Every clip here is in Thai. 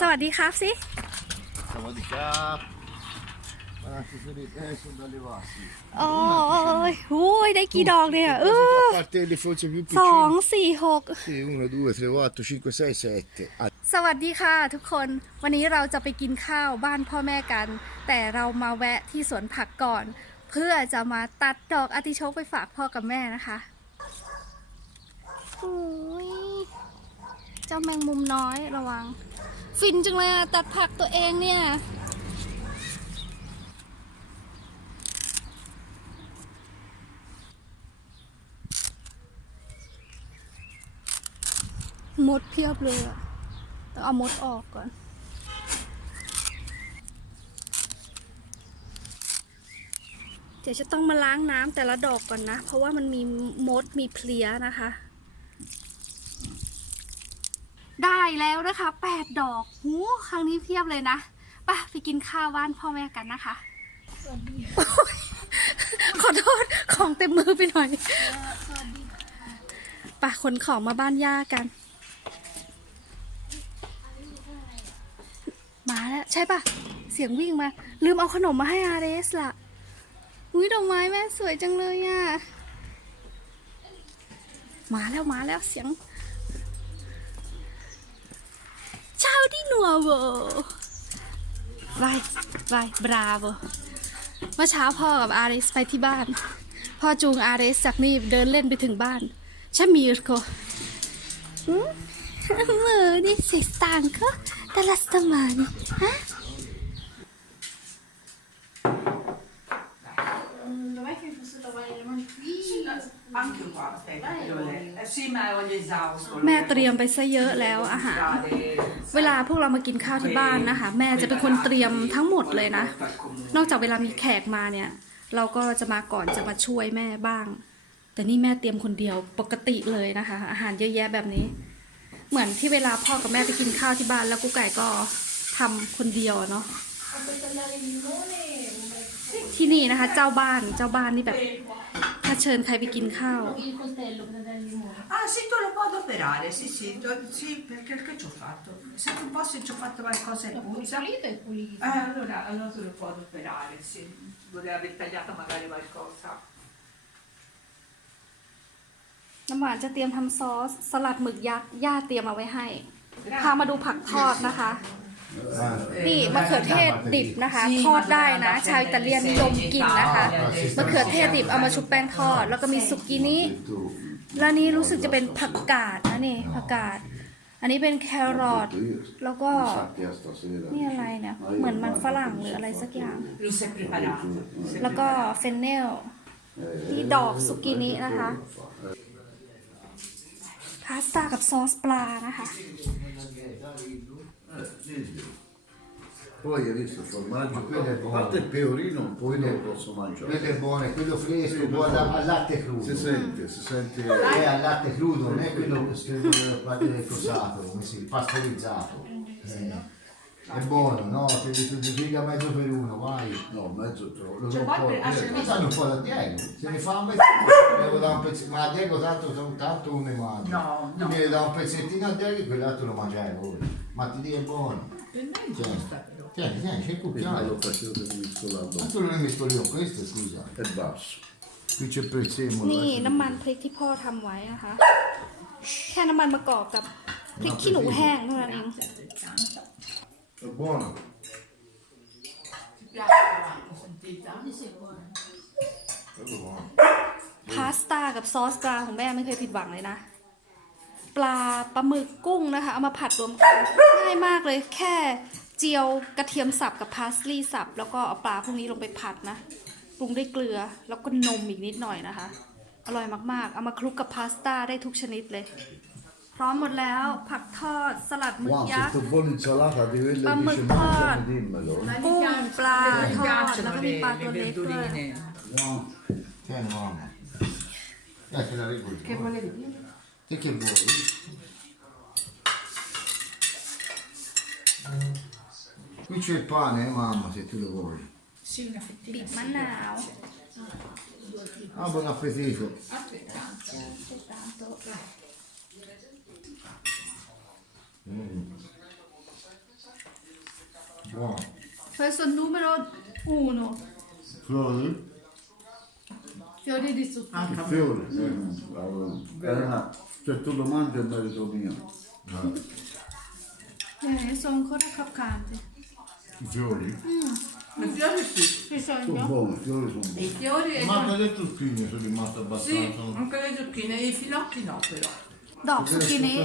สวัสดีครับสิ Sawadika. Ah, si sono, eh, sono dalle vasi. โอ้ยหูยได้กี่ดอกเนี่ยเออ A parte le forze più สอง piccine. สี่หก Sì, 1, 2, 3, 4, 5, 6, 7. Ah, สวัสดีค่ะทุกคน วันนี้เราจะไปกินข้าวบ้านพ่อแม่กัน แต่เรามาแวะที่สวนผักก่อน เพื่อจะมาตัดดอกอาติโชกไปฝากพ่อกับแม่นะคะโอ้ย เจ้าแมงมุมน้อยระวัง ฟินจังเลยอะตัดผักตัวเองเนี่ย มดเพียบเลยอะต้องเอามดออกก่อนเดี๋ยวจะต้องมาล้างน้ำแต่ละดอกก่อนนะ เพราะว่ามันมีมดมีเพลียนะคะ ได้ แล้วนะคะแปดดอกหูครั้งนี้เพียบเลยนะป่ะไปกินข้าวบ้านพ่อแม่กันนะคะ ขอโทษของเต็มมือไปหน่อยป่ะขนของมาบ้านย่ากัน มาแล้วใช่ปะเสียงวิ่งมา ลืมเอาขนมมาให้อาเรสล่ะอุ้ยดอกไม้แม่สวยจังเลยอะ มาแล้วมาแล้วเสียง bravo ไปไป bravo เมื่อเช้าพ่อกับอาริสไปที่บ้าน พ่อจูงอาริสจากนี่เดินเล่นไปถึงบ้านชะมีรโคมือนี่สิสตางค์ก็ตลัสตมานฮะ แม่เตรียมไปซะเยอะแล้วอาหารเวลาพวกเรามากินข้าวที่บ้านนะคะ แม่จะเป็นคนเตรียมทั้งหมดเลยนะ นอกจากเวลามีแขกมาเนี่ย เราก็จะมาก่อนจะมาช่วยแม่บ้าง แต่นี่แม่เตรียมคนเดียวปกติเลยนะคะ อาหารเยอะแยะแบบนี้ เหมือนที่เวลาพ่อกับแม่ไปกินข้าวที่บ้านแล้วกุ๊กไก่ก็ทำคนเดียวอะเนาะ ที่นี่นะคะ เจ้าบ้านเจ้าบ้านนี่แบบถ้าเชิญใครไปกินข้าว Il coltello per tagliare il limone. Ah, sì, tu lo puoi adoperare, sì, sì, tu- sì, perché che ci ho fatto? Senti un po' se ci ho fatto qualcosa in No, puzza. pulito e pulito. Eh, allora, allora tu lo puoi adoperare, sì. Voleva aver tagliato magari qualcosa. น้ำหวานจะเตรียมทำซอสสลัดหมึกยักษ์ย่าเตรียมเอาไว้ให้ พามาดูผักทอดนะคะ นี่มะเขือเทศดิบนะคะ ทอดได้นะ ชาวอิตาเลียนนิยมกินนะคะมะเขือเทศดิบเอามาชุบแป้งทอด แล้วก็มีสุกี้นี้ tu. แล้วนี้รู้สึกจะเป็นผักกาดนะนี่ผักกาด อันนี้เป็นแครอทแล้วก็ Infatti, a stasera. นี่อะไรเนี่ยเหมือนมันฝรั่งหรืออะไรสักอย่าง Lo sei preparato. sei แล้วก็ preparato. เฟนเนลนี่ดอกสุกินินะคะพาสต้ากับซอสปลานะคะ Poi hai visto il formaggio, Quello è a parte il pecorino, poi non lo posso mangiare. Quello è buono, è quello fresco, buono al al latte crudo. Si sente, si sente. È al latte crudo, non è quello quello cosato, come si pastorizzato. Eh, È buono, no? Se ti ti piega mezzo per uno, vai. No, mezzo è troppo. Lo Cioè, do poi poi, per- ah, eh, ce ne Ma sanno un po' da Diego, se ne fa un pezzettino, devo dare un pezzettino, ma a Diego tanto, tanto non ne mangia. No, Tu no. devi dare un pezzettino a Diego e quell'altro lo mangiai voi. Ma ti dico è buono. Per me non Tieni, sta però. tieni, tieni, c'è il Prima cucchiaio. lo facevo per mescolarlo Ma tu non hai messo io questo, scusa. e basso. Qui c'è il prezzemolo. นี่ adesso น้ำมันพริกที่พ่อทำไว้นะคะ แค่น้ำมันมะกอกกับพริกขี้หนูแห้งเท่านั้นเอง È buono. Ti piace la sentita? Sì, buono. Proprio buono. พาสต้ากับซอสปลาของแม่ไม่เคยผิดหวังเลยนะ ปลาปลาหมึกกุ้งนะคะ เอามาผัดรวมกันง่ายมากเลยแค่เจียวกระเทียมสับกับพาสลีย์สับ แล้วก็เอาปลาพวกนี้ลงไปผัดนะปรุงด้วยเกลือแล้วก็นมอีกนิดหน่อยนะคะ อร่อยมากๆ เอามาคลุกกับพาสต้าได้ทุกชนิดเลย พร้อมหมดแล้ว ผักทอดสลัดหมึก Wow, ยัก se ษ์ tu vuoi un'insalata di quelle Ma che dice ma- mangiami, dimmelo. Ma mi Oh, piace- pla- mi tod, piacciono la le, mi fa le con le verdurine. Buono. Tieni, buono. Dai, che la regoli. Che volevi dire? Te che vuoi? Qui c'è il pane, eh, mamma, se tu lo vuoi. Sì, una fettina. บีบมะนาว Ah, buon appetito. Altrettanto. Buono. Questo è il numero uno. Fiori? Fiori di zucchero. Anche a me. Fiori. Eh, bravo. Elena, se tu lo mangi è merito mio. Eh, sono ancora croccanti. I fiori? I fiori sì. Sono buoni, i fiori sono buoni. I fiori Ma anche le zucchine sono rimaste Sì, abbastanza. anche le zucchine, i finocchi no però. ดอกสุกินี้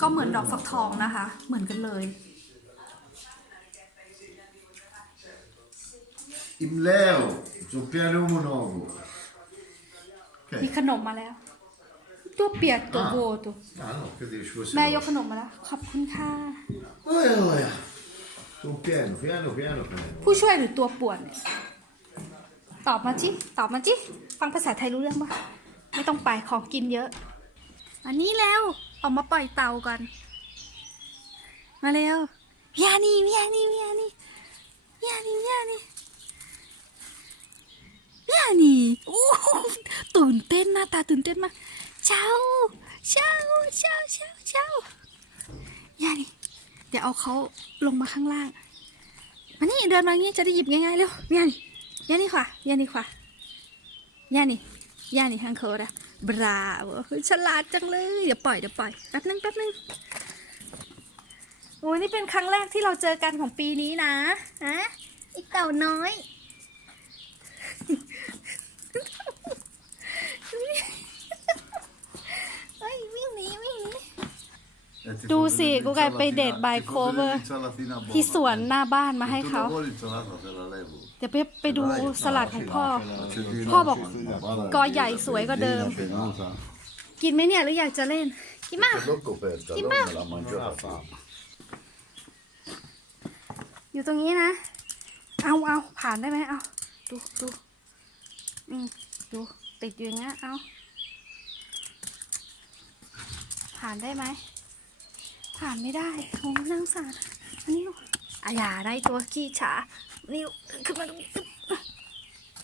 ก็เหมือนดอกฟักทองนะคะ เหมือนกันเลย Il Leo, sono pieno uomo nuovo. มี Ok. ขนมมาแล้ว ตัวเปียกตัวโบตัว Ah no, che devi ci fosse. แม่ยกขนมมาแล้ว ขอบคุณค่ะ Oh, yeah. Sono pieno, pieno, pieno, pieno. ผู้ช่วยหรือตัวป่วนเนี่ยตอบมาจิตอบมาจิฟังภาษาไทยรู้เรื่องปะไม่ต้องไปของกินเยอะ อันนี้แล้ว ออกมาปล่อยเตากันมาเร็ววิยานี่วิยานี่วิยานี่วิยานี่วิยานี่วิยานี่โอ้โหตื่นเต้นหน้าตาตื่นเต้นมากเช้าเช้าเช้าเช้าเช้ายานี่เดี๋ยวเอาเขาลงมาข้างล่างมานี่เดินมางี้จะได้หยิบง่ายๆเร็วยานี่ยานี่ขวายานี่ขวายานี่ยานี่ฮังเคอร์ บราโวฉลาดจังเลย เดี๋ยวปล่อยเดี๋ยวปล่อยแป๊บนึงแป๊บนึงโอ้ยนี่เป็นครั้งแรกที่เราเจอกันของปีนี้นะฮะไอเต่าน้อย เฮ้ยวิ่งหนีวิ่งหนี ดูสิกูไก่ไปเดทบายโคเวอร์ที่สวนหน้าบ้านมาให้เขาเดี๋ยวไปไปดูสลัดของพ่อ พ่อบอกกอใหญ่สวยกว่าเดิม กินไหมเนี่ยหรืออยากจะเล่น กินมากกินมากอยู่ตรงนี้นะ เอาเอาผ่านได้ไหมเอาดูดูอืมดูติดอยู่อย่างเงี้ยเอาผ่านได้ไหม ผ่านไม่ได้โอ้นั่งสารอันนี้ลูกอะอย่าได้ตัวขี้ฉานี่ลูกขึ้นมาตรงนี้อึ๊บ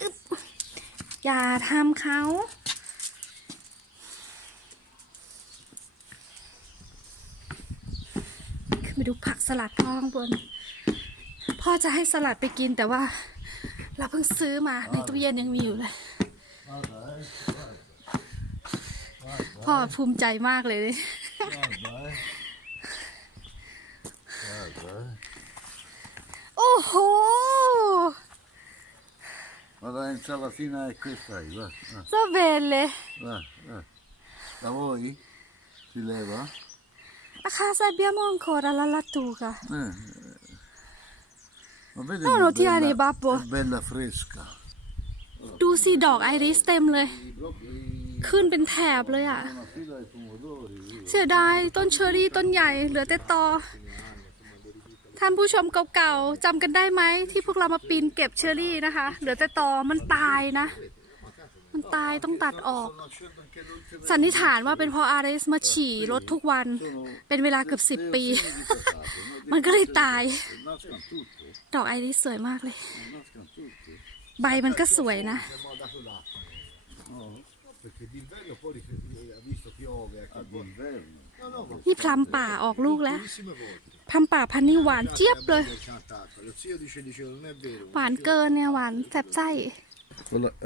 อึ๊บอย่าทำเขาขึ้นไปดูผักสลัดพ่อข้างบน พ่อจะให้สลัดไปกินแต่ว่า เราเพิ่งซื้อมาในตู้เย็นยังมีอยู่เลย พ่อภูมิใจมากเลย โอ้โห Ma la insalatina è questa, dai, va, va, โซเบนเลย va, va. La vuoi? Si leva? a casa abbiamo ancora la lattuga Eh. Ma vedi No, che lo è tieni, bella- babbo. è bella fresca. ดูสิดอกไอริสเต็มเลย ขึ้นเป็นแถบเลยอะ Una fila di pomodori. เสียดายต้นเชอรี่ต้นใหญ่เหลือแต่ตอ ท่านผู้ชมเก่าๆจำกันได้ไหมที่พวกเรามาปีนเก็บเชอรี่นะคะ เหลือแต่ตอมันตายนะ มันตายต้องตัดออก สันนิษฐานว่าเป็นเพราะอาร์เรสมาฉี่รถทุกวัน เป็นเวลาเกือบสิบปี มันก็เลยตาย ดอกไอริสสวยมากเลย ใบมันก็สวยนะ นี่พลัมป่าออกลูกแล้ว พลัมป่าพันนี่หวานเจี๊ยบเลย หวานเกินเนี่ยหวานแสบไส้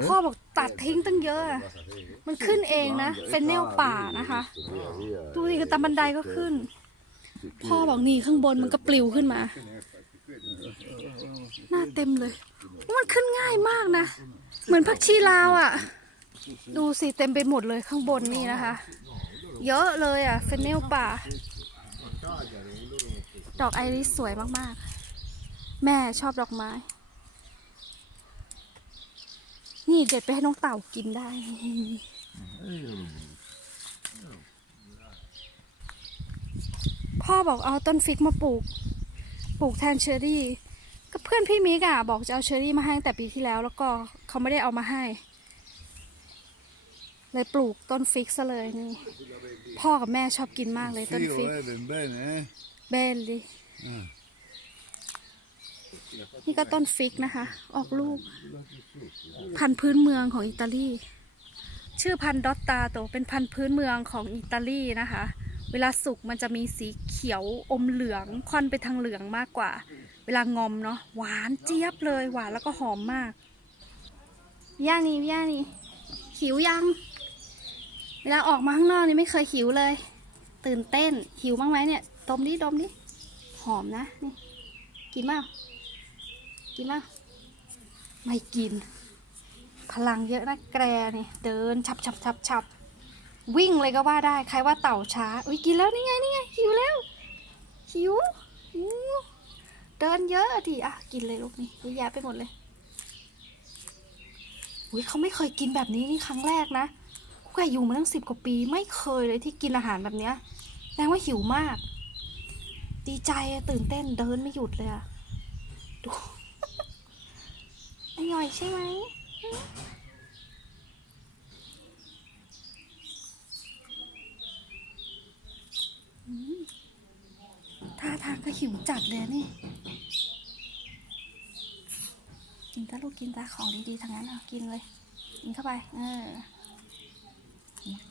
พ่อบอกตัดทิ้งตั้งเยอะ มันขึ้นเองนะเฟนเนลป่านะคะดูสิตามบันไดก็ขึ้น พ่อบอกนี่ข้างบนมันก็ปลิวขึ้นมา หน้าเต็มเลย มันขึ้นง่ายมากนะ เหมือนผักชีลาวอะ่ะ ดูสิเต็มไปหมดเลยข้างบนนี่นะคะ เยอะเลยอะ่ะเฟนเนลป่า ดอกไอริสสวยมากๆ แม่ชอบดอกไม้ นี่เด็ดไปให้น้องเต่ากินได้ พ่อบอกเอาต้นฟิกมาปลูก ปลูกแทนเชอรี่ ก็เพื่อนพี่มิกอะบอกจะเอาเชอรี่มาให้ตั้งแต่ปีที่แล้ว แล้วก็เขาไม่ได้เอามาให้ เลยปลูกต้นฟิกซะเลยนี่ พ่อกับแม่ชอบกินมากเลยต้นฟิก eh, ben bene, eh? เบลลี่นี่ก็ต้นฟิกนะคะ ออกลูก พันธุ์พื้นเมืองของอิตาลี ชื่อพันธุ์ดอตตาโตเป็นพันธุ์พื้นเมืองของอิตาลีนะคะ เวลาสุกมันจะมีสีเขียวอมเหลืองค่อนไปทางเหลืองมากกว่า เวลางอมเนาะหวานเจี๊ยบเลยหวานแล้วก็หอมมากย่านี่ย่านี่หิวยัง เวลาออกมาข้างนอกนี่ไม่เคยหิวเลย ตื่นเต้นหิวบ้างไหมเนี่ย ดมดิดมดิหอมนะนี่กินมากกินมั้าไม่กิน พลังเยอะนะแกรนี่เดินฉับฉับฉับฉับวิ่งเลยก็ว่าได้ ใครว่าเต่าช้าอุ้ยกินแล้วนี่ไงนี่ไงหิวแล้วหิวเดินเยอะดิอะกินเลยลูกนี่อะแยะไปหมดเลยอุ้ยเขาไม่เคยกินแบบนี้นี่ครั้งแรกนะกูไก่อยู่มาตั้งสิบกว่าปี ไม่เคยเลยที่กินอาหารแบบเนี้ยแสดงว่าหิวมาก ดีใจตื่นเต้นเดินไม่หยุดเลยอะดูอร่อยใช่ไหมท่าทางก็หิวจัดเลยนี่ กินซะลูกกินซะของดีๆทั้งนั้นเอากินเลย กินเข้าไป เออ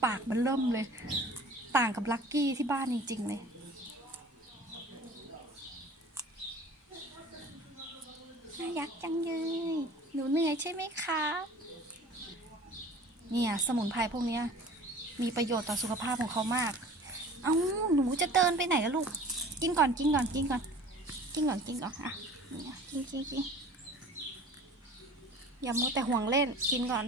ปากมันเริ่มเลย ต่างกับลักกี้ที่บ้านจริงๆเลย น่ายักจังเลย หนูเหนื่อยใช่ไหมคะเนี่ยสมุนไพรพวกนี้มีประโยชน์ต่อสุขภาพของเขามาก เอาหนูจะเดินไปไหนล่ะลูก กินก่อนกินก่อนกินก่อนกินก่อนกินก่อนอะนี่อะกินกินกินอย่ามัวแต่ห่วงเล่นกินก่อน